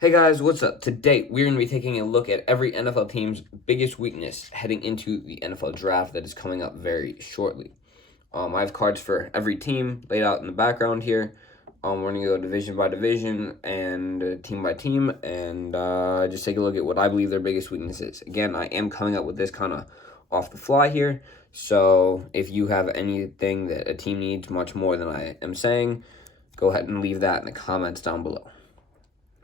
Hey guys, what's up? Today we're going to be taking a look at every NFL team's biggest weakness heading into the NFL draft that is coming up very shortly. I have cards for every team laid out in the background here. We're going to go division by division and team by team and just take a look at what I believe their biggest weakness is. Again, I am coming up with this kind of off the fly here, so if you have anything that a team needs much more than I am saying, go ahead and leave that in the comments down below.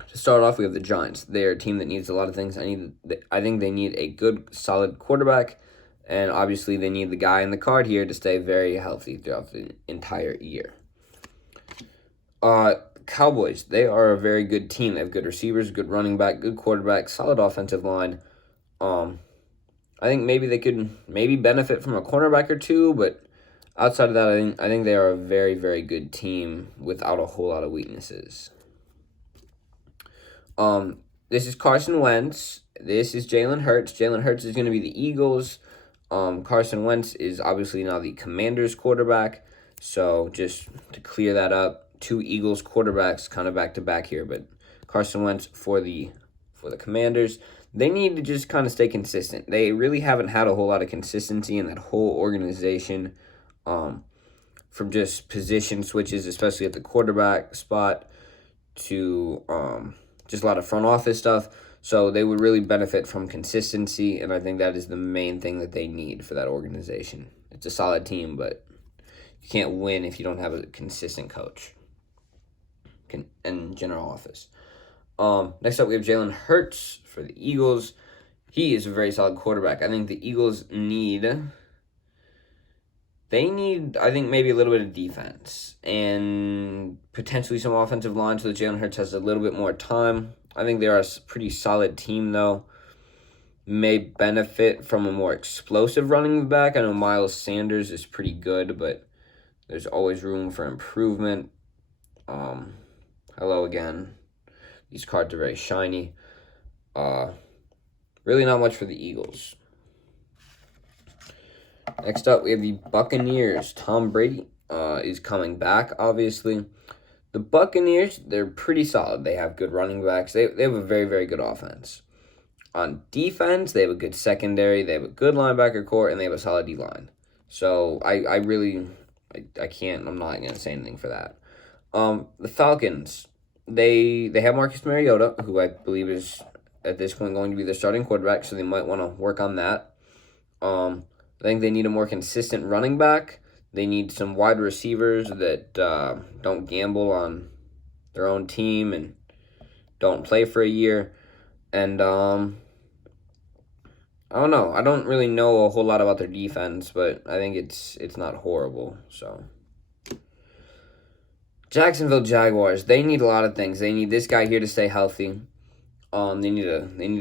To start off, we have the Giants. They're a team that needs a lot of things. I think they need a good, solid quarterback, and obviously they need the guy in the card here to stay very healthy throughout the entire year. Cowboys. They are a very good team. They have good receivers, good running back, good quarterback, solid offensive line. I think maybe they could benefit from a cornerback or two, but outside of that, I think they are a very, very good team without a whole lot of weaknesses. This is Carson Wentz. This is Jalen Hurts. Jalen Hurts is going to be the Eagles. Carson Wentz is obviously now the Commanders quarterback. So just to clear that up, two Eagles quarterbacks kind of back to back here, but Carson Wentz for the Commanders. They need to just kind of stay consistent. They really haven't had a whole lot of consistency in that whole organization. From just position switches, especially at the quarterback spot, to just a lot of front office stuff. So they would really benefit from consistency, and I think that is the main thing that they need for that organization. It's a solid team, but you can't win if you don't have a consistent coach and general office. Next up, we have Jalen Hurts for the Eagles. He is a very solid quarterback. I think the Eagles need, I think, maybe a little bit of defense and potentially some offensive line so that Jalen Hurts has a little bit more time. I think they're a pretty solid team, though. May benefit from a more explosive running back. I know Miles Sanders is pretty good, but there's always room for improvement. Hello again. These cards are very shiny. Really not much for the Eagles. Next up, we have the Buccaneers. Tom Brady is coming back, obviously. The Buccaneers, they're pretty solid. They have good running backs. They have a very, very good offense. On defense, they have a good secondary. They have a good linebacker core, and they have a solid D-line. So I'm not going to say anything for that. The Falcons, they have Marcus Mariota, who I believe is at this point going to be their starting quarterback, so they might want to work on that. I think they need a more consistent running back. They need some wide receivers that don't gamble on their own team and don't play for a year. And I don't know. I don't really know a whole lot about their defense, but I think it's not horrible. So Jacksonville Jaguars, they need a lot of things. They need this guy here to stay healthy. They need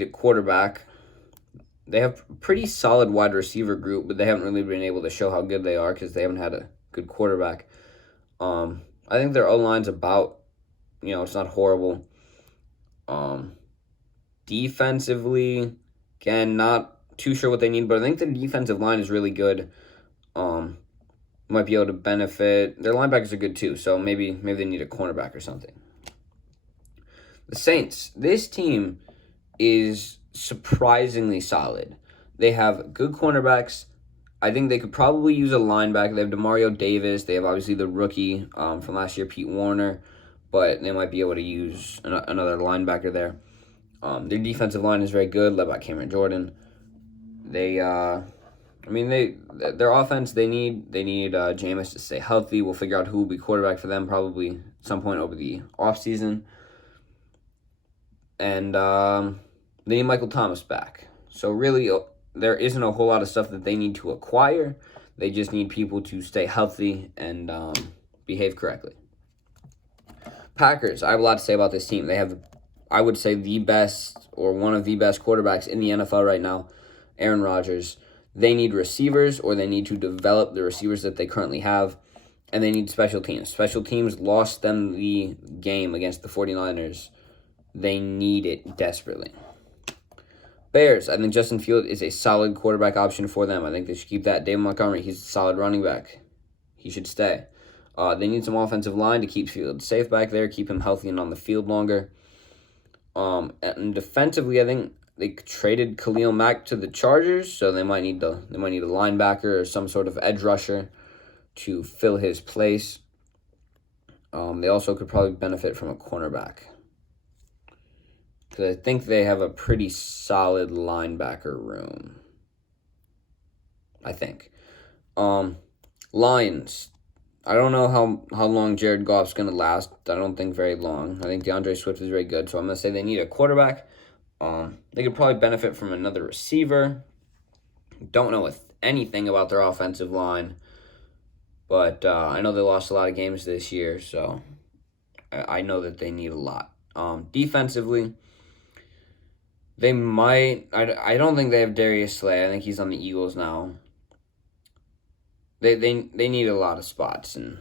a quarterback. They have a pretty solid wide receiver group, but they haven't really been able to show how good they are because they haven't had a good quarterback. I think their O-line's about, it's not horrible. Defensively, again, not too sure what they need, but I think their defensive line is really good. Might be able to benefit. Their linebackers are good too, so maybe they need a cornerback or something. The Saints, this team is surprisingly solid. They have good cornerbacks. I think they could probably use a linebacker. They have Demario Davis. They have obviously the rookie from last year, Pete Warner, but they might be able to use another linebacker there. Their defensive line is very good, led by Cameron Jordan. Their offense, they need Jameis to stay healthy. We'll figure out who will be quarterback for them probably at some point over the offseason. And they need Michael Thomas back. So really, there isn't a whole lot of stuff that they need to acquire. They just need people to stay healthy and behave correctly. Packers, I have a lot to say about this team. They have, I would say, the best or one of the best quarterbacks in the NFL right now, Aaron Rodgers. They need receivers, or they need to develop the receivers that they currently have, and they need special teams. Special teams lost them the game against the 49ers. They need it desperately. Bears, I think Justin Fields is a solid quarterback option for them. I think they should keep that. David Montgomery, he's a solid running back. He should stay. They need some offensive line to keep Fields safe back there, keep him healthy and on the field longer. And defensively, I think they traded Khalil Mack to the Chargers, so they might need a linebacker or some sort of edge rusher to fill his place. They also could probably benefit from a cornerback, because I think they have a pretty solid linebacker room. I think. Lions. I don't know how long Jared Goff's going to last. I don't think very long. I think DeAndre Swift is very good, so I'm going to say they need a quarterback. They could probably benefit from another receiver. Don't know anything about their offensive line, but I know they lost a lot of games this year, so I know that they need a lot. Defensively, they might. I don't think they have Darius Slay. I think he's on the Eagles now. They need a lot of spots, and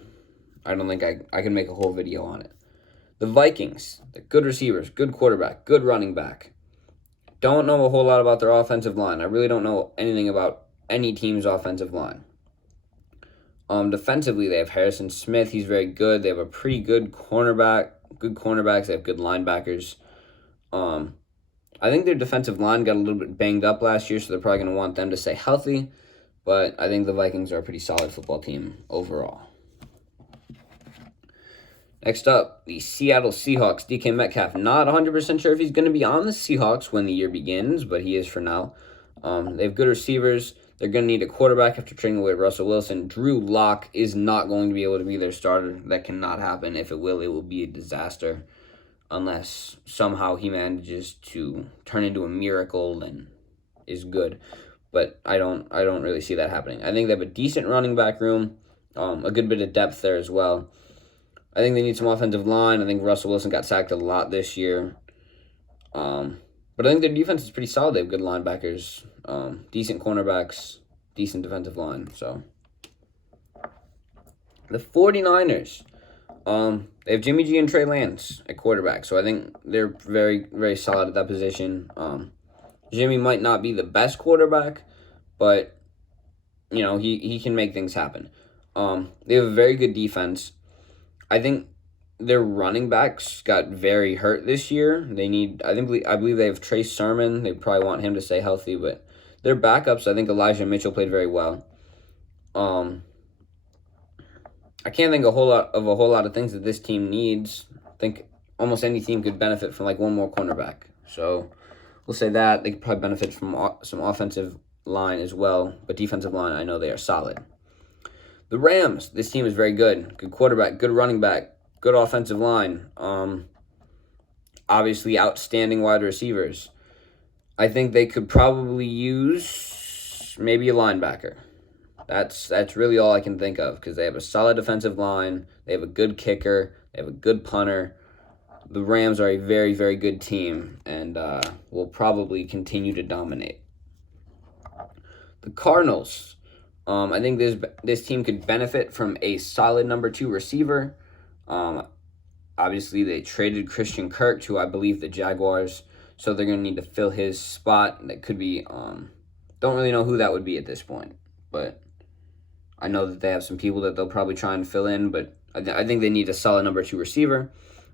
I don't think I can make a whole video on it. The Vikings, they're good receivers, good quarterback, good running back. Don't know a whole lot about their offensive line. I really don't know anything about any team's offensive line. Defensively, they have Harrison Smith. He's very good. They have a pretty good cornerbacks. They have good linebackers. I think their defensive line got a little bit banged up last year, so they're probably going to want them to stay healthy. But I think the Vikings are a pretty solid football team overall. Next up, the Seattle Seahawks. DK Metcalf. Not 100% sure if he's going to be on the Seahawks when the year begins, but he is for now. They have good receivers. They're going to need a quarterback after trading away Russell Wilson. Drew Lock is not going to be able to be their starter. That cannot happen. If it will be a disaster. Unless somehow he manages to turn into a miracle and is good. But I don't really see that happening. I think they have a decent running back room, a good bit of depth there as well. I think they need some offensive line. I think Russell Wilson got sacked a lot this year. But I think their defense is pretty solid. They have good linebackers, decent cornerbacks, decent defensive line. So the 49ers, they have Jimmy G and Trey Lance at quarterback. So I think they're very, very solid at that position. Jimmy might not be the best quarterback, but, you know, he can make things happen. They have a very good defense. I think their running backs got very hurt this year. I believe they have Trace Sermon. They probably want him to stay healthy, but their backups, I think Elijah Mitchell played very well. I can't think of a whole lot of things that this team needs. I think almost any team could benefit from like one more cornerback. So we'll say that. They could probably benefit from some offensive line as well, but defensive line, I know they are solid. The Rams, this team is very good. Good quarterback, good running back, good offensive line. Obviously, outstanding wide receivers. I think they could probably use maybe a linebacker. That's really all I can think of, because they have a solid defensive line. They have a good kicker. They have a good punter. The Rams are a very, very good team and will probably continue to dominate. The Cardinals. I think this team could benefit from a solid number 2 receiver. Obviously, they traded Christian Kirk to, I believe, the Jaguars, so they're going to need to fill his spot. That could be, don't really know who that would be at this point, but I know that they have some people that they'll probably try and fill in, but I think they need a solid number 2 receiver.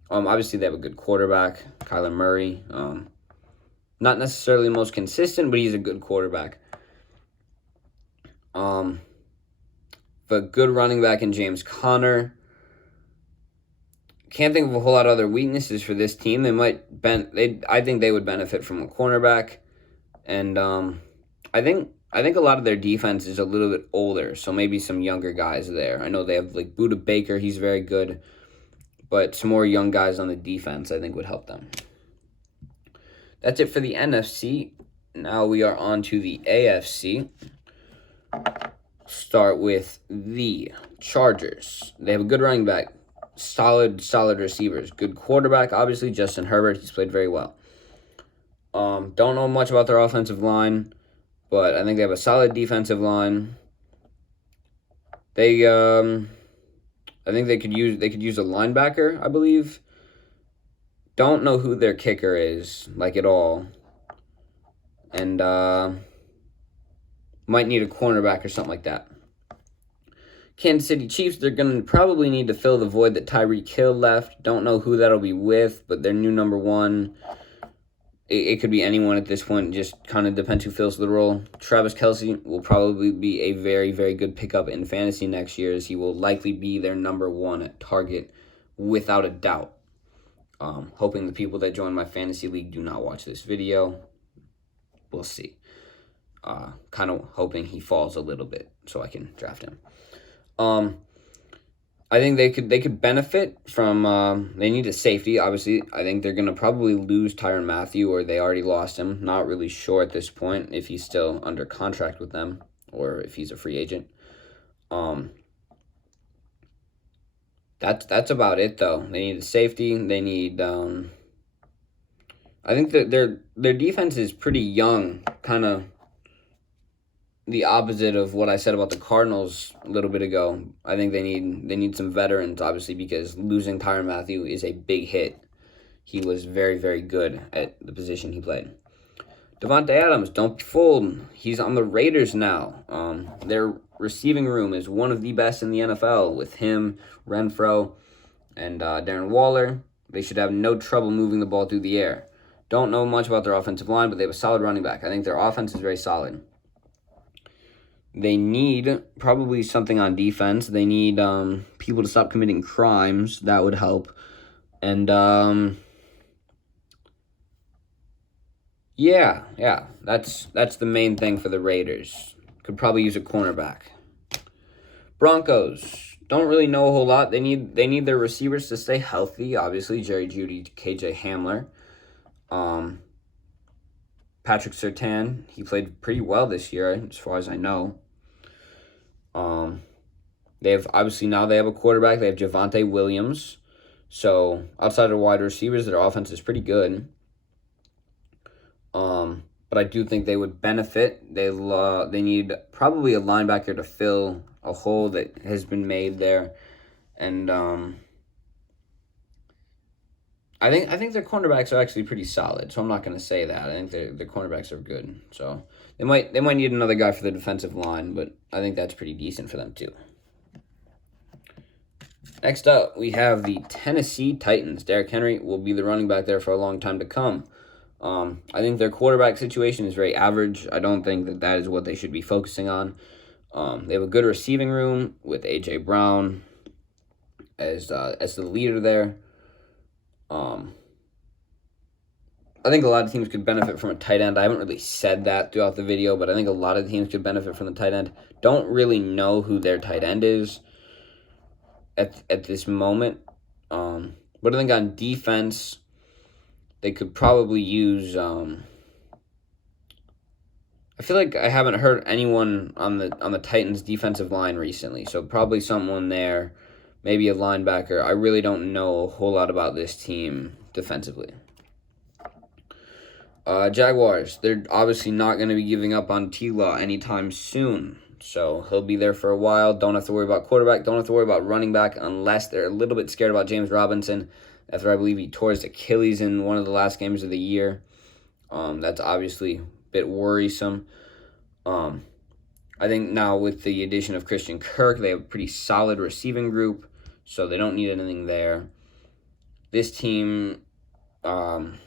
Obviously, they have a good quarterback, Kyler Murray. Not necessarily the most consistent, but he's a good quarterback. But good running back in James Conner. Can't think of a whole lot of other weaknesses for this team. I think they would benefit from a cornerback, and I think a lot of their defense is a little bit older, so maybe some younger guys there. I know they have like Budda Baker, he's very good, but some more young guys on the defense I think would help them. That's it for the NFC. Now we are on to the AFC. Start with the Chargers. They have a good running back, solid receivers, good quarterback. Obviously, Justin Herbert, he's played very well. Don't know much about their offensive line, but I think they have a solid defensive line. I think they could use a linebacker, I believe. Don't know who their kicker is, like at all. And might need a cornerback or something like that. Kansas City Chiefs, they're going to probably need to fill the void that Tyreek Hill left. Don't know who that'll be with, but their new number 1. it could be anyone at this point. Just kind of depends who fills the role. Travis Kelce will probably be a very, very good pickup in fantasy next year, as he will likely be their number one target without a doubt. Hoping the people that join my fantasy league do not watch this video. We'll see. Kind of hoping he falls a little bit so I can draft him. I think they could benefit from. They need a safety. Obviously, I think they're gonna probably lose Tyrann Mathieu, or they already lost him. Not really sure at this point if he's still under contract with them or if he's a free agent. That's about it though. They need a safety. They need. I think that their defense is pretty young, kind of the opposite of what I said about the Cardinals a little bit ago. I think they need some veterans, obviously, because losing Tyrann Mathieu is a big hit. He was very, very good at the position he played. Davante Adams, don't be fooled. He's on the Raiders now. Their receiving room is one of the best in the NFL with him, Renfro, and Darren Waller. They should have no trouble moving the ball through the air. Don't know much about their offensive line, but they have a solid running back. I think their offense is very solid. They need probably something on defense. They need people to stop committing crimes. That would help. And yeah, that's the main thing for the Raiders. Could probably use a cornerback. Broncos don't really know a whole lot. They need their receivers to stay healthy. Obviously, Jerry Jeudy, KJ Hamler. Patrick Surtain, he played pretty well this year, as far as I know. They have a quarterback. They have Javonte Williams. So outside of wide receivers, their offense is pretty good. But I do think they would benefit. They need probably a linebacker to fill a hole that has been made there, and I think their cornerbacks are actually pretty solid. So I'm not going to say that. I think their cornerbacks are good. So they might need another guy for the defensive line, but I think that's pretty decent for them too. Next up, we have the Tennessee Titans. Derrick Henry will be the running back there for a long time to come. I think their quarterback situation is very average. I don't think that is what they should be focusing on. They have a good receiving room with A.J. Brown as the leader there. I think a lot of teams could benefit from a tight end. I haven't really said that throughout the video, but I think a lot of teams could benefit from the tight end. Don't really know who their tight end is at this moment. But I think on defense, they could probably use. I feel like I haven't heard anyone on the Titans defensive line recently, so probably someone there, maybe a linebacker. I really don't know a whole lot about this team defensively. Jaguars, they're obviously not going to be giving up on T-Law anytime soon, so he'll be there for a while. Don't have to worry about quarterback. Don't have to worry about running back unless they're a little bit scared about James Robinson, after I believe he tore his Achilles in one of the last games of the year. That's obviously a bit worrisome. I think now with the addition of Christian Kirk, they have a pretty solid receiving group, so they don't need anything there. This team, on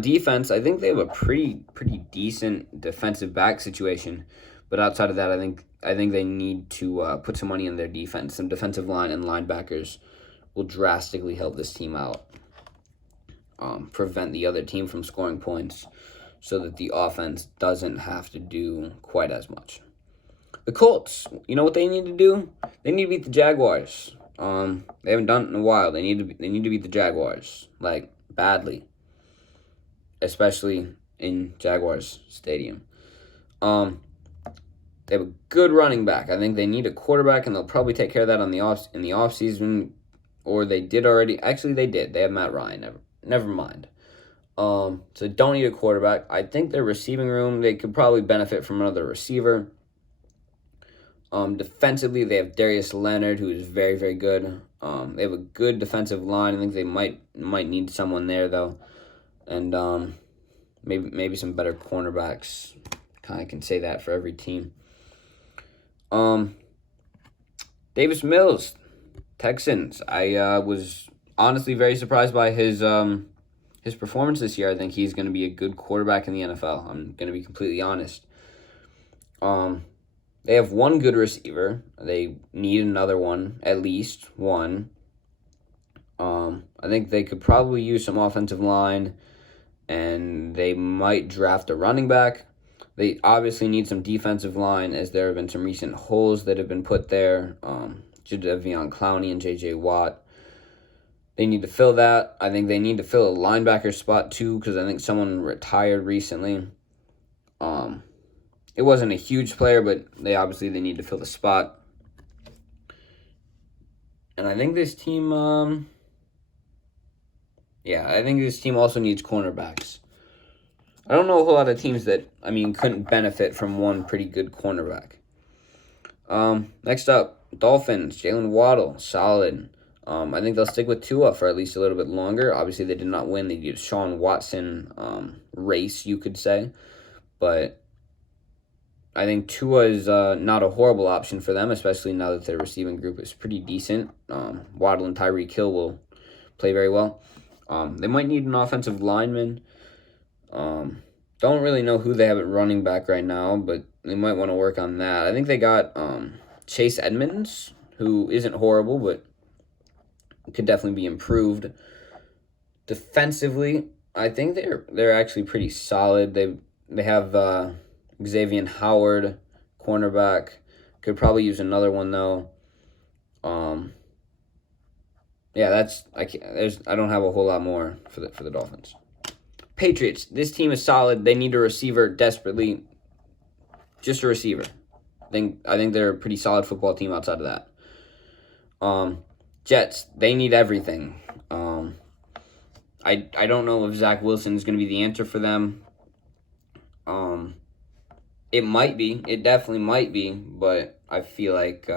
defense, I think they have a pretty decent defensive back situation, but outside of that, I think they need to put some money in their defense. Some defensive line and linebackers will drastically help this team out, prevent the other team from scoring points so that the offense doesn't have to do quite as much. The Colts, you know what they need to do? They need to beat the Jaguars. They haven't done it in a while. They need to beat the Jaguars, like, badly, especially in Jaguars Stadium. They have a good running back. I think they need a quarterback, and they'll probably take care of that in the offseason. Or they did already. Actually, they did. They have Matt Ryan. Never mind. So they don't need a quarterback. I think their receiving room, they could probably benefit from another receiver. Defensively, they have Darius Leonard, who is very, very good. They have a good defensive line. I think they might need someone there, though. And maybe some better cornerbacks. Kind of can say that for every team. Davis Mills, Texans. I was honestly very surprised by his his performance this year, I think he's going to be a good quarterback in the NFL. I'm going to be completely honest. They have one good receiver. They need another one, at least one. I think they could probably use some offensive line, and they might draft a running back. They obviously need some defensive line, as there have been some recent holes that have been put there. Jadeveon Clowney and J.J. Watt. They need to fill that. I think they need to fill a linebacker spot too, because I think someone retired recently. It wasn't a huge player, but they need to fill the spot. And I think this team, I think this team also needs cornerbacks. I don't know a whole lot of teams that, couldn't benefit from one pretty good cornerback. Next up, Dolphins, Jalen Waddle, solid. I think they'll stick with Tua for at least a little bit longer. Obviously, they did not win the Deshaun Watson race, you could say. But I think Tua is not a horrible option for them, especially now that their receiving group is pretty decent. Waddle and Tyreek Hill will play very well. They might need an offensive lineman. Don't really know who they have at running back right now, but they might want to work on that. I think they got Chase Edmonds, who isn't horrible, but could definitely be improved. Defensively, I think they're actually pretty solid. They have Xavier Howard, cornerback. Could probably use another one though. I don't have a whole lot more for the Dolphins. Patriots. This team is solid. They need a receiver desperately. Just a receiver. I think they're a pretty solid football team outside of that. Jets. They need everything. I don't know if Zach Wilson is going to be the answer for them. It might be. It definitely might be, but I feel like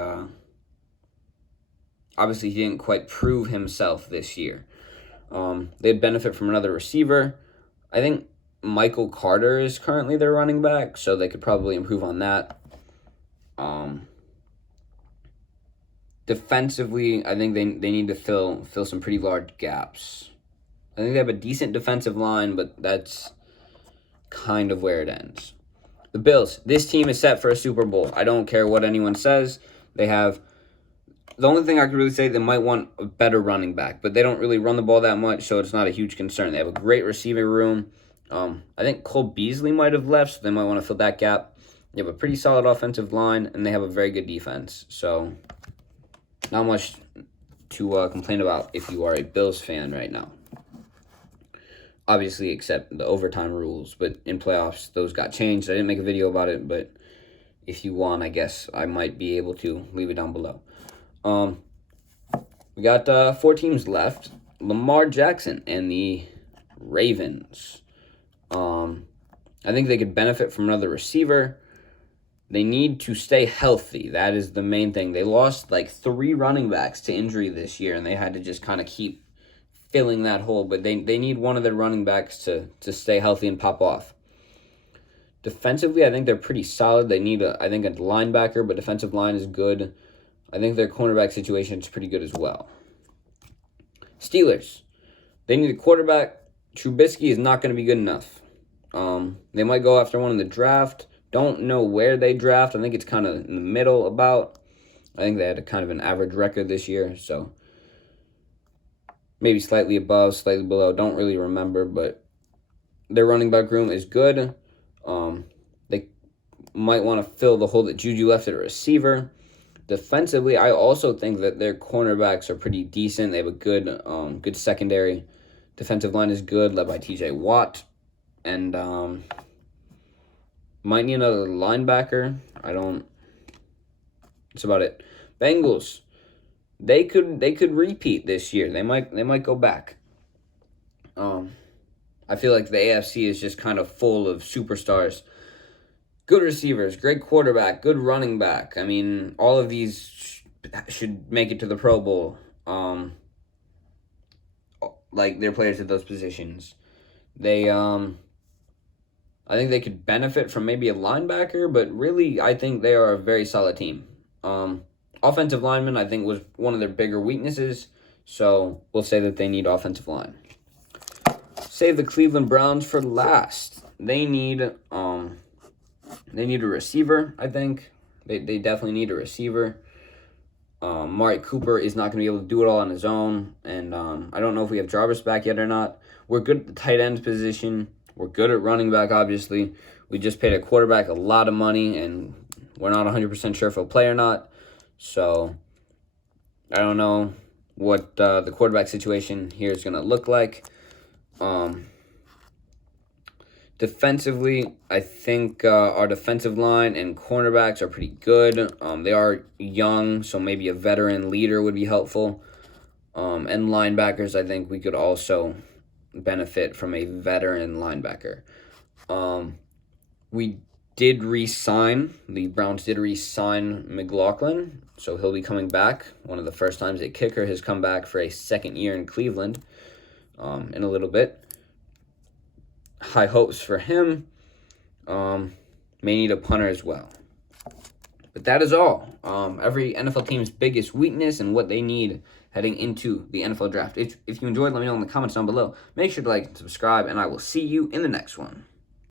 obviously he didn't quite prove himself this year. They'd benefit from another receiver. I think Michael Carter is currently their running back, so they could probably improve on that. Defensively, I think they need to fill some pretty large gaps. I think they have a decent defensive line, but that's kind of where it ends. The Bills. This team is set for a Super Bowl. I don't care what anyone says. They have... The only thing I could really say, they might want a better running back, but they don't really run the ball that much, so it's not a huge concern. They have a great receiving room. I think Cole Beasley might have left, so they might want to fill that gap. They have a pretty solid offensive line, and they have a very good defense. So, not much to complain about if you are a Bills fan right now. Obviously, except the overtime rules, but in playoffs, those got changed. I didn't make a video about it, but if you want, I guess I might be able to. Leave it down below. We got 4 teams left. Lamar Jackson and the Ravens. I think they could benefit from another receiver. They need to stay healthy. That is the main thing. They lost like 3 running backs to injury this year, and they had to just kind of keep filling that hole. But they need one of their running backs to stay healthy and pop off. Defensively, I think they're pretty solid. They need a linebacker, but defensive line is good. I think their cornerback situation is pretty good as well. Steelers. They need a quarterback. Trubisky is not going to be good enough. They might go after one in the draft. Don't know where they draft. I think it's kind of in the middle about. I think they had a kind of an average record this year, so maybe slightly above, slightly below. Don't really remember, but their running back room is good. They might want to fill the hole that Juju left at a receiver. Defensively, I also think that their cornerbacks are pretty decent. They have a good secondary. Defensive line is good, led by T.J. Watt. And might need another linebacker. That's about it. Bengals. They could repeat this year. They might go back. I feel like the AFC is just kind of full of superstars. Good receivers, great quarterback, good running back. I mean, all of these should make it to the Pro Bowl. Like, they're players at those positions. I think they could benefit from maybe a linebacker, but really, I think they are a very solid team. Offensive lineman, I think, was one of their bigger weaknesses, so we'll say that they need offensive line. save the Cleveland Browns for last. They need a receiver, I think. They definitely need a receiver. Amari Cooper is not going to be able to do it all on his own. And I don't know if we have Jarvis back yet or not. We're good at the tight end position. We're good at running back, obviously. We just paid a quarterback a lot of money, and we're not 100% sure if he'll play or not. So I don't know what the quarterback situation here is going to look like. Defensively, I think our defensive line and cornerbacks are pretty good. They are young, so maybe a veteran leader would be helpful. And linebackers, I think we could also benefit from a veteran linebacker. The Browns did re-sign McLaughlin, so he'll be coming back. One of the first times a kicker has come back for a second year in Cleveland in a little bit. High hopes for him. May need a punter as well. But that is all. Every NFL team's biggest weakness and what they need heading into the NFL draft. If you enjoyed, let me know in the comments down below. Make sure to like and subscribe, and I will see you in the next one.